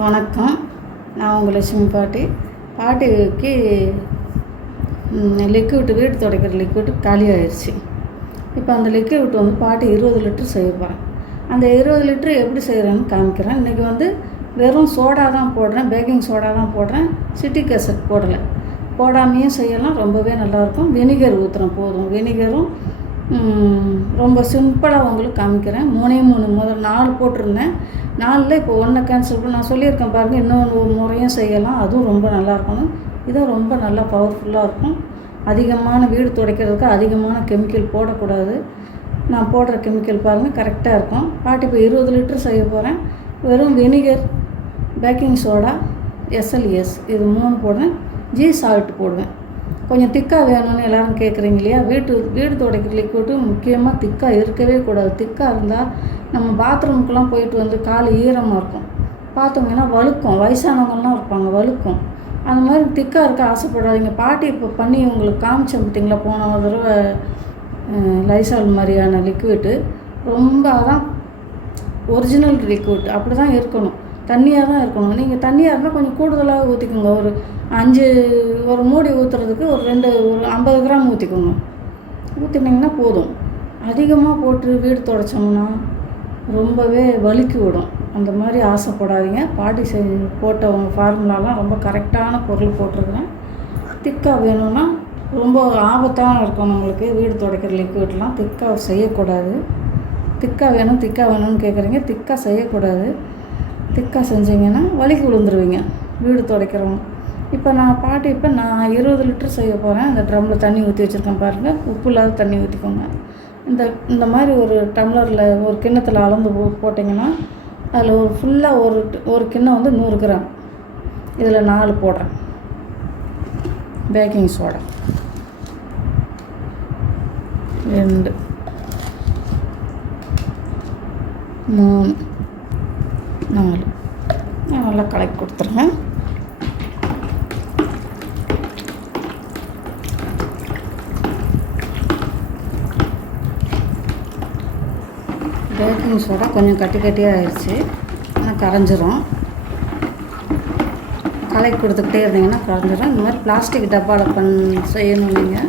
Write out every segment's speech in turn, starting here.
வணக்கம். நான் உங்கள் லட்சுமி பாட்டி. பாட்டிக்கு லிக்விட் வீடு துடைக்கிற லிக்விட் காலி ஆயிடுச்சு இப்போ அந்த லிக்விட் வந்து பாட்டி இருபது லிட்டர் செய்ய போகிறேன் அந்த இருபது லிட்டரு எப்படி செய்கிறேன்னு காமிக்கிறேன். இன்றைக்கி வந்து வெறும் சோடா தான் போடுறேன். பேக்கிங் சோடா தான் போடுறேன். சிட்டிக் அசட் போடலை. போடாமையும் செய்யலாம். ரொம்பவே நல்லாயிருக்கும் வினிகர் ஊற்றுறேன் போதும். வினிகரும் ரொம்ப சிம்பிளாக உங்களுக்கு காமிக்கிறேன். மூணே மூணு முதல் நாலு போட்டிருந்தேன். நாலில் இப்போ ஒன்றை கேன்சல் பண்ணி நான் சொல்லியிருக்கேன் பாருங்கள் இன்னொன்று ஒரு முறையும் செய்யலாம். அதுவும் ரொம்ப நல்லாயிருக்கும் இதுவும் ரொம்ப நல்லா பவர்ஃபுல்லாக இருக்கும். அதிகமான வீடு துடைக்கிறதுக்கு அதிகமான கெமிக்கல் போடக்கூடாது. நான் போடுற கெமிக்கல் பாருங்கள் கரெக்டாக இருக்கும். பாட்டி இப்போ இருபது லிட்டர் செய்ய போகிறேன் வெறும் வினிகர் பேக்கிங் சோடா எஸ்எல்எஸ் இது மூணு போடுவேன் ஜீ சால்ட் போடுவேன். கொஞ்சம் திக்காக வேணும்னு எல்லாரும் கேட்குறீங்க இல்லையா? வீட்டு வீடு துடைக்கிற லிக்விட்டு முக்கியமாக திக்காக இருக்கவே கூடாது. திக்காக இருந்தால் நம்ம பாத்ரூமுக்கெலாம் போயிட்டு வந்து கால் ஈரமாக இருக்கும். பார்த்தோங்கன்னா வழுக்கும். வயசானவங்கலாம் இருப்பாங்க வழுக்கும். அந்த மாதிரி திக்காக இருக்க ஆசைப்படாதீங்க. பாட்டி இப்போ பண்ணி உங்களுக்கு காமிச்சேன் பார்த்தீங்களா? போன தடவை லைசால் மாதிரியான லிக்விட்டு ரொம்ப அதான் ஒரிஜினல் லிக்விட் அப்படி தான் இருக்கணும். தண்ணியாக தான் இருக்கணும். நீங்கள் தண்ணியாக இருந்தால் கொஞ்சம் கூடுதலாக ஊற்றிக்கோங்க ஒரு அஞ்சு ஒரு மூடி ஊற்றுறதுக்கு ஒரு ரெண்டு ஒரு ஐம்பது கிராம் ஊற்றிக்கோங்க ஊற்றினீங்கன்னா போதும். அதிகமாக போட்டு வீடு துடைச்சோம்னா ரொம்பவே வலிக்கு விடும். அந்த மாதிரி ஆசைப்படாதீங்க. பாட்டி செஞ்சு போட்டவங்க ஃபார்முலாலாம் ரொம்ப கரெக்டான பொருள் போட்டிருக்கிறேன். திக்காக வேணும்னா ரொம்ப ஆபத்தான இருக்கும் நம்மளுக்கு வீடு துடைக்கிற லிக்விட்லாம் திக்காக செய்யக்கூடாது. திக்காக வேணும் திக்காக வேணும்னு கேட்குறீங்க திக்காக செய்யக்கூடாது. திக்காக செஞ்சீங்கன்னா வலிக்கு விழுந்துருவீங்க. வீடு துடைக்கிறவங்க. இப்போ நான் பாட்டி இப்போ நான் இருபது லிட்டர் செய்ய போகிறேன் அந்த ட்ரம்மில் தண்ணி ஊற்றி வச்சுருக்கேன் பாருங்கள் உப்பு இல்லாத தண்ணி ஊற்றிக்கோங்க இந்த இந்த மாதிரி ஒரு டம்ளரில் ஒரு கிண்ணத்தில் அளந்து போ போட்டிங்கன்னா அதில் ஒரு ஃபுல்லாக ஒரு ஒரு கிண்ணம் வந்து நூறு கிராம். இதில் நாலு போடுறேன். பேக்கிங் சோடா ரெண்டு. மூணு. நாலு. நான் நல்லா கலக்கி கொடுத்துருங்க பேக்கிங் சோடா கொஞ்சம் கட்டி கட்டியாக ஆயிடுச்சு ஆனால் கரைஞ்சிரும். கலக்கி கொடுத்துக்கிட்டே இருந்தீங்கன்னா கரைஞ்சிரும். இந்த மாதிரி பிளாஸ்டிக் டப்பாவில் பண் செய்யணும் நீங்கள்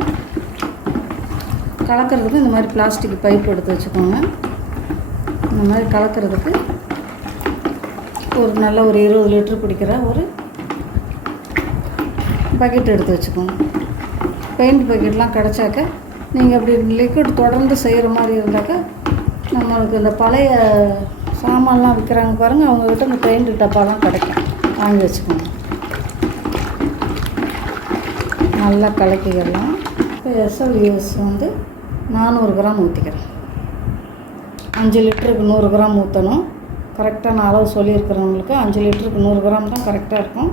கலக்கிறதுக்கு இந்த மாதிரி பிளாஸ்டிக் பைப் எடுத்து வச்சுக்கோங்க. இந்த மாதிரி கலக்கிறதுக்கு ஒரு நல்ல ஒரு இருபது லிட்டர் பிடிக்கிற ஒரு பக்கெட் எடுத்து வச்சுக்கோங்க. பெயிண்ட் பக்கெட்லாம் கிடச்சாக்க நீங்கள் அப்படி லிக்விட் தொடர்ந்து செய்கிற மாதிரி இருந்தாக்கா நம்மளுக்கு இந்த பழைய சாமான்லாம் விற்கிறாங்க பாருங்கள் அவங்கக்கிட்ட இந்த பெயிண்ட் டப்பாலாம் கிடைக்கும். வாங்கி வச்சுக்கோங்க. நல்லா கலக்கிக்கலாம். இப்போ எஸ்எல்யூஎஸ் வந்து நானூறு கிராம் ஊற்றிக்கிறேன் அஞ்சு லிட்டருக்கு நூறு கிராம் ஊற்றணும் கரெக்டாக நான் அளவு சொல்லியிருக்கிறவங்களுக்கு அஞ்சு லிட்டருக்கு நூறு கிராம் தான் கரெக்டாக இருக்கும்.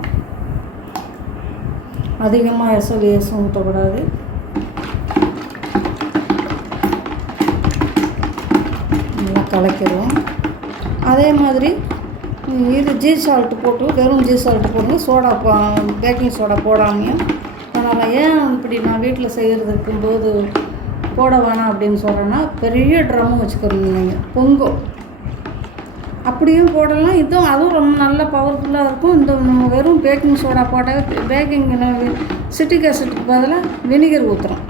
அதிகமாக எஸ்எல்ஏஸும் ஊற்றக்கூடாது கலக்கிடுவோம். அதே மாதிரி இது ஜீ சால்ட்டு போட்டு வெறும் ஜீ சால்ட்டு போடுங்க. சோடா பேக்கிங் சோடா போடாமையும் அதனால் ஏன் இப்படி நான் வீட்டில் செய்கிறதுக்கு போது போட வேணாம் அப்படின்னு சொல்கிறேன்னா பெரிய ட்ரம்மும் வச்சுக்கிறோங்க நீங்கள் பொங்கும். அப்படியும் போடலாம். இதுவும் அதுவும் ரொம்ப நல்ல பவர்ஃபுல்லாக இருக்கும். இந்த நம்ம வெறும் பேக்கிங் சோடா போட்டால் பேக்கிங் சிட்டிக் ஆசிட்டுக்கு பதிலாக வினிகர் ஊற்றுறோம்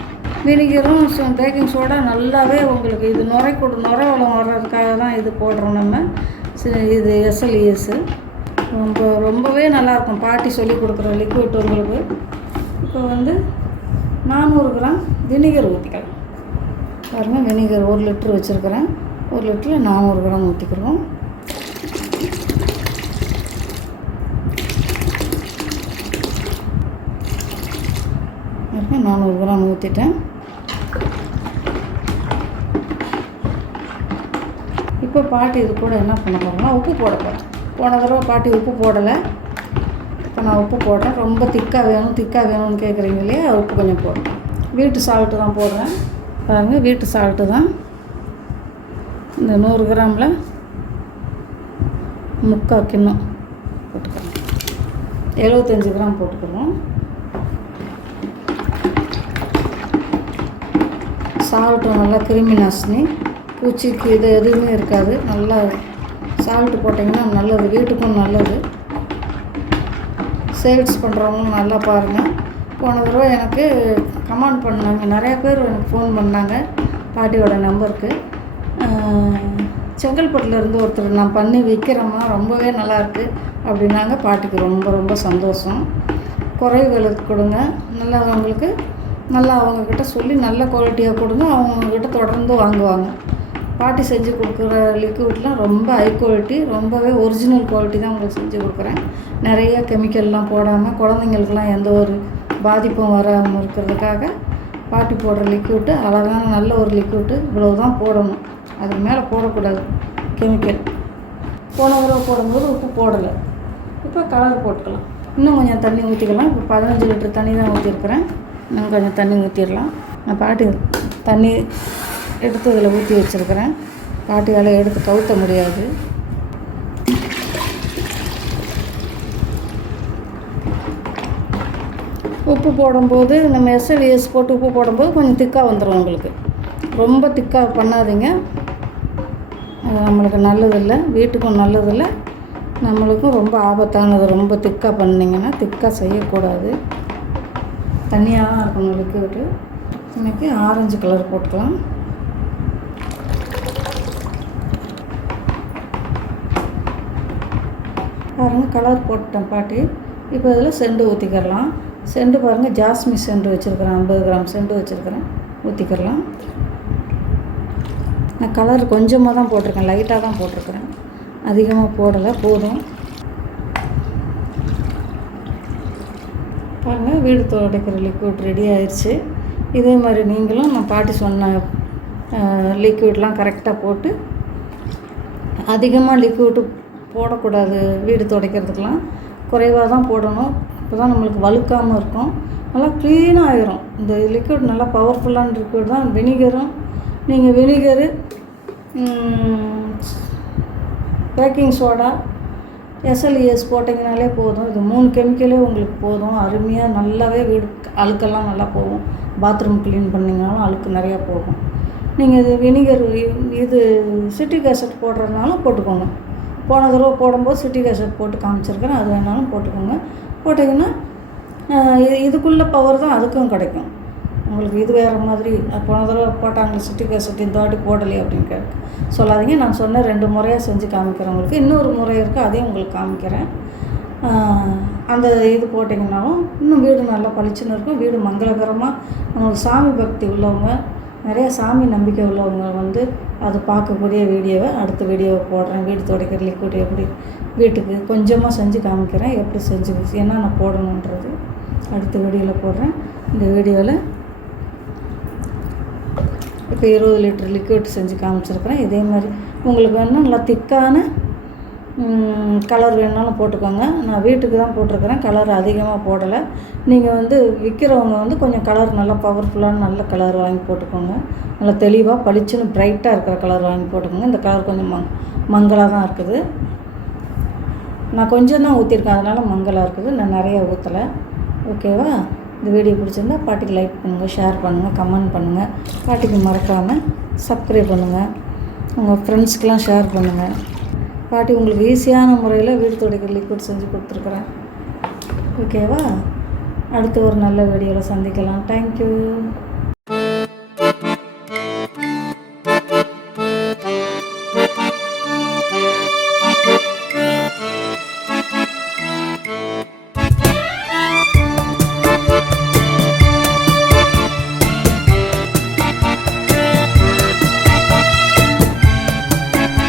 வினிகரும் பேக்கிங் சோடா நல்லாவே உங்களுக்கு இது நுரை கொடு நுரை வளம் வர்றதுக்காக தான் இது போடுறோம் நம்ம. இது எஸ்எல்இஎஸ்ஸு ரொம்ப ரொம்பவே நல்லாயிருக்கும். பாட்டி சொல்லி கொடுக்குற லிக்விட் உங்களுக்கு. இப்போ வந்து நானூறு கிராம் வினிகர் ஊற்றிக்கலாம் பாருங்கள் வினிகர் ஒரு லிட்ரு வச்சுருக்கிறேன். ஒரு லிட்டரில் நானூறு கிராம் ஊற்றிக்கிறோம் பாருங்க, நானூறு கிராம் ஊற்றிட்டேன் இப்போ பாட்டி இது கூட என்ன பண்ண போகிறோம்னா உப்பு போட போகிறேன் போன தடவை பாட்டி உப்பு போடலை. இப்போ நான் உப்பு போடுறேன். ரொம்ப திக்காக வேணும் திக்காக வேணும்னு கேட்குறீங்க இல்லையா? உப்பு கொஞ்சம் போடுறேன் வீட்டு சால்ட்டு தான் போடுறேன். பாருங்கள் வீட்டு சால்ட்டு தான். இந்த நூறு கிராமில் முக்கால் கிண்ணம் போட்டுக்கிறோம் எழுபத்தஞ்சி கிராம் போட்டுக்கிறோம் சால்ட்டு நல்லா கிருமி நாசினி. பூச்சிக்கு இது எதுவுமே இருக்காது. நல்லா சால்ட்டு போட்டிங்கன்னா நல்லது. வீட்டுக்கும் நல்லது. சேல்ஸ் பண்ணுறவங்களும் நல்லா பாருங்கள் போன தடவை எனக்கு கமெண்ட் பண்ணாங்க. நிறையா பேர் எனக்கு ஃபோன் பண்ணாங்க பாட்டியோட நம்பருக்கு. செங்கல்பட்டுலேருந்து ஒருத்தர் நான் பண்ணி விற்கிறோம்னா ரொம்பவே நல்லாயிருக்கு அப்படின்னாங்க. பாட்டிக்கு ரொம்ப ரொம்ப சந்தோஷம். குறைவுகளுக்கு கொடுங்க. நல்லா அவங்களுக்கு நல்லா அவங்கக்கிட்ட சொல்லி நல்ல குவாலிட்டியாக கொடுங்க. அவங்கக்கிட்ட தொடர்ந்து வாங்குவாங்க. பாட்டி செஞ்சு கொடுக்குற லிக்விட்லாம் ரொம்ப ஹை குவாலிட்டி ரொம்பவே ஒரிஜினல் குவாலிட்டி தான் உங்களுக்கு செஞ்சு கொடுக்குறேன். நிறைய கெமிக்கல்லாம் போடாமல் குழந்தைங்களுக்குலாம் எந்த ஒரு பாதிப்பும் வராமல் இருக்கிறதுக்காக பாட்டி போடுற லிக்விட்டு அழகான நல்ல ஒரு லிக்விட்டு இவ்வளோ தான் போடணும். அதுக்கு மேலே போடக்கூடாது கெமிக்கல் போன தடவை போடும்போது உப்பு போடலை. இப்போ கலர் போட்டுக்கலாம். இன்னும் கொஞ்சம் தண்ணி ஊற்றிக்கலாம் இப்போ பதினஞ்சு லிட்டர் தண்ணி தான் ஊற்றிருக்கிறேன் இன்னும் கொஞ்சம் தண்ணி ஊற்றிடலாம் நான் பாட்டி தண்ணி எடுத்து இதில் ஊற்றி வச்சுருக்கிறேன். பாட்டியால் எடுத்து கவுத்த முடியாது. உப்பு போடும்போது நம்ம எஸ்எல்இஎஸ் போட்டு உப்பு போடும்போது கொஞ்சம் திக்காக வந்துடும் உங்களுக்கு. ரொம்ப திக்காக பண்ணாதீங்க. அது நம்மளுக்கு நல்லதில்லை. வீட்டுக்கும் நல்லதில்லை. நம்மளுக்கும் ரொம்ப ஆபத்தானது. ரொம்ப திக்காக பண்ணிங்கன்னா திக்காக செய்யக்கூடாது. தண்ணியாக தான் இருக்கணும் லிக்விடு இன்றைக்கி ஆரஞ்சு கலர் போட்டுக்கலாம். பாருங்கள் கலர் போட்டேன் பாட்டி. இப்போ இதில் செண்டு ஊற்றிக்கிறலாம் செண்டு பாருங்கள் ஜாஸ்மி செண்டு வச்சுருக்கிறேன் ஐம்பது கிராம் செண்டு வச்சுருக்கிறேன். ஊற்றிக்கிறலாம் நான் கலர் கொஞ்சமாக தான் போட்டிருக்கேன் லைட்டாக தான் போட்டிருக்கிறேன். அதிகமாக போடலை போதும். பாருங்கள் வீடு துடைக்கிற லிக்விட் ரெடி ஆயிடுச்சு இதே மாதிரி நீங்களும் நான் பாட்டி சொன்ன லிக்விட்லாம் கரெக்டாக போட்டு அதிகமாக லிக்விட்டு போடக்கூடாது வீடு துடைக்கிறதுக்கெலாம் குறைவாக தான் போடணும். இப்போ தான் நம்மளுக்கு வழுக்காமல் இருக்கும். நல்லா க்ளீனாக ஆயிரும். இந்த லிக்விட் நல்லா பவர்ஃபுல்லான லிக்விட் தான். வினிகரும் நீங்கள் வினிகரு பேக்கிங் சோடா எஸ்எல்இஎஸ் போட்டிங்கனாலே போதும். இது மூணு கெமிக்கலே உங்களுக்கு போதும். அருமையாக நல்லாவே வீடு அழுக்கெல்லாம் நல்லா போகும். பாத்ரூம் க்ளீன் பண்ணிங்கனாலும் அழுக்கு நிறையா போகும். நீங்கள் இது வினிகர் இது சிட்ரிக் ஆசிட் போடுறதுனாலும் போட்டுக்கோங்க. போன தடவை போடும்போது சிட்ரிக் ஆசிட் போட்டு காமிச்சிருக்கிறேன். அது வேணாலும் போட்டுக்கோங்க. போட்டிங்கன்னா இது இதுக்குள்ளே பவர் தான் அதுக்கும் கிடைக்கும். உங்களுக்கு இது வேறு மாதிரி போன தடவை போட்டாங்க சிட்ரிக் ஆசிட் இந்த வாட்டி போடலையே அப்படின்னு கேட்க சொல்லாதீங்க. நான் சொன்ன ரெண்டு முறையாக செஞ்சு காமிக்கிறேன் உங்களுக்கு இன்னொரு முறை இருக்குது அதையும் உங்களுக்கு காமிக்கிறேன். அந்த இது போட்டிங்கனாலும் இன்னும் வீடு நல்லா பளிச்சுன்னு இருக்கும். வீடு மங்களகரமாக நம்மளுக்கு சாமி பக்தி உள்ளவங்க நிறைய சாமி நம்பிக்கை உள்ளவங்க வந்து அது பார்க்கக்கூடிய வீடியோவை அடுத்த வீடியோவை போடுறேன். வீடு துடைக்கிற லிக்விட் எப்படி வீட்டுக்கு கொஞ்சமாக செஞ்சு காமிக்கிறேன். எப்படி செஞ்சு என்னென்ன போடணுன்றது அடுத்த வீடியோவில் போடுறேன். இந்த வீடியோவில் இப்போ இருபது லிட்டர் லிக்விட் செஞ்சு காமிச்சிருக்கிறேன். இதே மாதிரி உங்களுக்கு வேணும்னா நல்லா திக்கான கலர் வேணாலும் போட்டுக்கோங்க. நான் வீட்டுக்கு தான் போட்டிருக்கிறேன். கலர் அதிகமாக போடலை. நீங்கள் வந்து விற்கிறவங்க வந்து கொஞ்சம் கலர் நல்லா பவர்ஃபுல்லான நல்ல கலர் வாங்கி போட்டுக்கோங்க. நல்லா தெளிவாக பளிச்சுன்னு ப்ரைட்டாக இருக்கிற கலர் வாங்கி போட்டுக்கோங்க. இந்த கலர் கொஞ்சம் மங் மங்கலாக தான் இருக்குது. நான் கொஞ்சம் தான் ஊற்றிருக்கேன் அதனால் மங்கலாக இருக்குது. நான் நிறைய ஊற்றலை ஓகேவா இந்த வீடியோ பிடிச்சிருந்தா பாட்டிக்கு லைக் பண்ணுங்கள் ஷேர் பண்ணுங்கள் கமெண்ட் பண்ணுங்கள் பாட்டிக்கு மறக்காமல் சப்ஸ்கிரைப் பண்ணுங்கள் உங்கள் ஃப்ரெண்ட்ஸ்க்கெலாம் ஷேர் பண்ணுங்கள் பாட்டி உங்களுக்கு ஈஸியான முறையில் வீடு துடைக்கிற லிக்விட் செஞ்சு கொடுத்துருக்குறேன். ஓகேவா அடுத்து ஒரு நல்ல வீடியோவில் சந்திக்கலாம். தேங்க்யூ